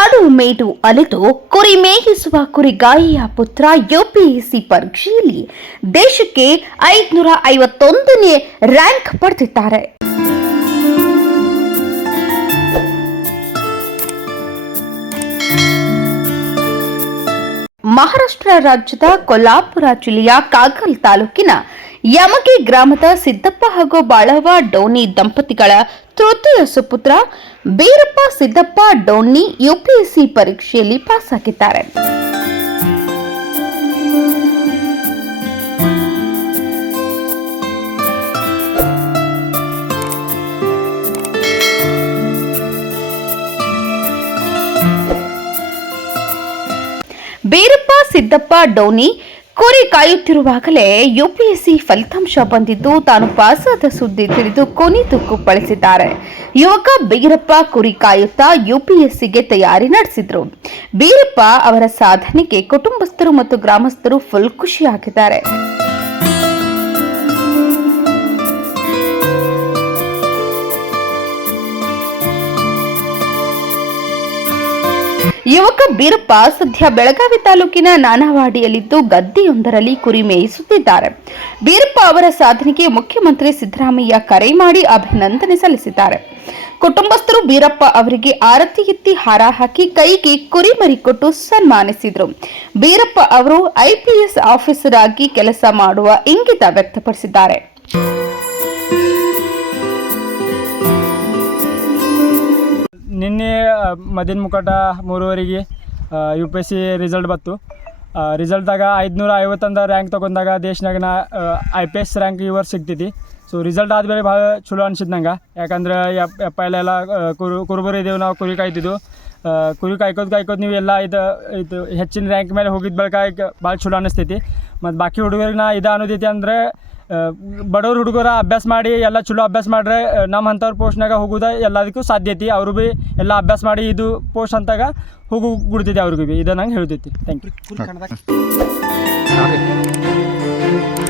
ಕಾಡು ಮೇಡು ಅಲೆದು ಕುರಿ ಮೇಯಿಸುವ ಕುರಿಗಾಯಿಯ ಪುತ್ರ ಯುಪಿಎಸ್ಸಿ ಪರೀಕ್ಷೆಯಲ್ಲಿ ದೇಶಕ್ಕೆ ಐದುನೂರ ಐವತ್ತೊಂದನೇ ರ್ಯಾಂಕ್ ಪಡೆದಿದ್ದಾರೆ. ಮಹಾರಾಷ್ಟ್ರ ರಾಜ್ಯದ ಕೊಲ್ಲಾಪುರ ಜಿಲ್ಲೆಯ ಕಾಗಲ್ ತಾಲೂಕಿನ ಯಮಗಿ ಗ್ರಾಮದ ಸಿದ್ದಪ್ಪ ಹಾಗೂ ಬಾಳವ ಡೋನಿ ದಂಪತಿಗಳ ತೃತೀಯ ಸುಪುತ್ರ ಬೀರಪ್ಪ ಸಿದ್ದಪ್ಪ ಡೋನಿ ಯುಪಿಎಸ್ಸಿ ಪರೀಕ್ಷೆಯಲ್ಲಿ ಪಾಸ್ ಆಗಿದ್ದಾರೆ. ಬೀರಪ್ಪ ಸಿದ್ದಪ್ಪ ಡೋನಿ ಕುರಿ ಕಾಯುತ್ತಿರುವಾಗಲೇ ಯುಪಿಎಸ್ಸಿ ಫಲಿತಾಂಶ ಬಂದಿದ್ದು ತಾನು ಪಾಸಾದ ಸುದ್ದಿ ತಿಳಿದು ಕೊನಿ ತುಕ್ಕು ಪಳಿಸಿದ್ದಾರೆ ಯುವಕ ಬೀರಪ್ಪ ಕುರಿ ಕಾಯುತ್ತಾ ಯುಪಿಎಸ್ಸಿಗೆ ತಯಾರಿ ನಡೆಸಿದ್ರು. ಬೀರಪ್ಪ ಅವರ ಸಾಧನೆಗೆ ಕುಟುಂಬಸ್ಥರು ಮತ್ತು ಗ್ರಾಮಸ್ಥರು ಫುಲ್ ಖುಷಿಯಾಗಿದ್ದಾರೆ. ಯುವಕ ಬೀರಪ್ಪ ಸದ್ಯ ಬೆಳಗಾವಿ ತಾಲೂಕಿನ ನಾನಾವಾಡಿಯಲ್ಲಿದ್ದು ಗದ್ದೆಯೊಂದರಲ್ಲಿ ಕುರಿ ಮೇಯಿಸುತ್ತಿದ್ದಾರೆ. ಬೀರಪ್ಪ ಅವರ ಸಾಧನೆಗೆ ಮುಖ್ಯಮಂತ್ರಿ ಸಿದ್ದರಾಮಯ್ಯ ಕರೆ ಮಾಡಿ ಅಭಿನಂದನೆ ಸಲ್ಲಿಸಿದ್ದಾರೆ. ಕುಟುಂಬಸ್ಥರು ಬೀರಪ್ಪ ಅವರಿಗೆ ಆರತಿ ಎತ್ತಿ ಹಾರ ಹಾಕಿ ಕೈಗೆ ಕುರಿಮರಿ ಕೊಟ್ಟು ಸನ್ಮಾನಿಸಿದರು. ಬೀರಪ್ಪ ಅವರು ಐಪಿಎಸ್ ಆಫೀಸರ್ ಆಗಿ ಕೆಲಸ ಮಾಡುವ ಇಂಗಿತ ವ್ಯಕ್ತಪಡಿಸಿದ್ದಾರೆ. ಮದಿನ ಮುಖಟ ಮೂರುವರೆಗೆ U P S C result ಬತ್ತು ರಿಸಲ್ಟ್ದಾಗ ಐದುನೂರ ಐವತ್ತೊಂದು ರ್ಯಾಂಕ್ ತೊಗೊಂಡಾಗ ದೇಶನಾಗ ನಾ ಐ ಪಿ ಎಸ್ ರ್ಯಾಂಕ್ ಈ ವರ್ಷ ಸಿಗ್ತೈತಿ ಸೊ ರಿಸಲ್ಟ್ ಆದಮೇಲೆ ಭಾಳ ಚಲೋ ಅನ್ಸಿದ್ದು ನಂಗೆ. ಯಾಕಂದ್ರೆ ಯಪ್ಪ ಎಲ್ಲ ಕುರು ಕುರುಬರು ಇದ್ದೇವೆ ನಾವು ಕುರಿ ಕಾಯ್ತಿದ್ದು ಕುರಿ ಕಾಯ್ಕೋದು ಕಾಯ್ಕೋದು ನೀವು ಎಲ್ಲ ಇದು ಇದು ಹೆಚ್ಚಿನ ರ್ಯಾಂಕ್ ಮೇಲೆ ಹೋಗಿದ್ದ ಬಳಿಕ ಭಾಳ ಚಲೋ ಅನ್ನಿಸ್ತೈತಿ ಮತ್ತು ಬಾಕಿ ಹುಡುಗರಿಗೆ ನಾ ಇದು ಅನ್ನೋದೈತಿ ಅಂದರೆ ಬಡವ್ರ ಹುಡುಗರ ಅಭ್ಯಾಸ ಮಾಡಿ ಎಲ್ಲ ಚಲೋ ಅಭ್ಯಾಸ ಮಾಡ್ರೆ ನಮ್ಮ ಅಂಥವ್ರ ಪೋಸ್ಟ್ನಾಗ ಹೋಗೋದ ಎಲ್ಲದಕ್ಕೂ ಸಾಧ್ಯ ಐತಿ. ಅವರು ಭೀ ಎಲ್ಲ ಅಭ್ಯಾಸ ಮಾಡಿ ಇದು ಪೋಸ್ಟ್ ಅಂತಾಗ ಹೋಗು ಬಿಡ್ತೈತಿ ಅವ್ರಿಗೂ ಭೀ ಇದು ನಂಗೆ ಹೇಳ್ತೈತಿ. Thank you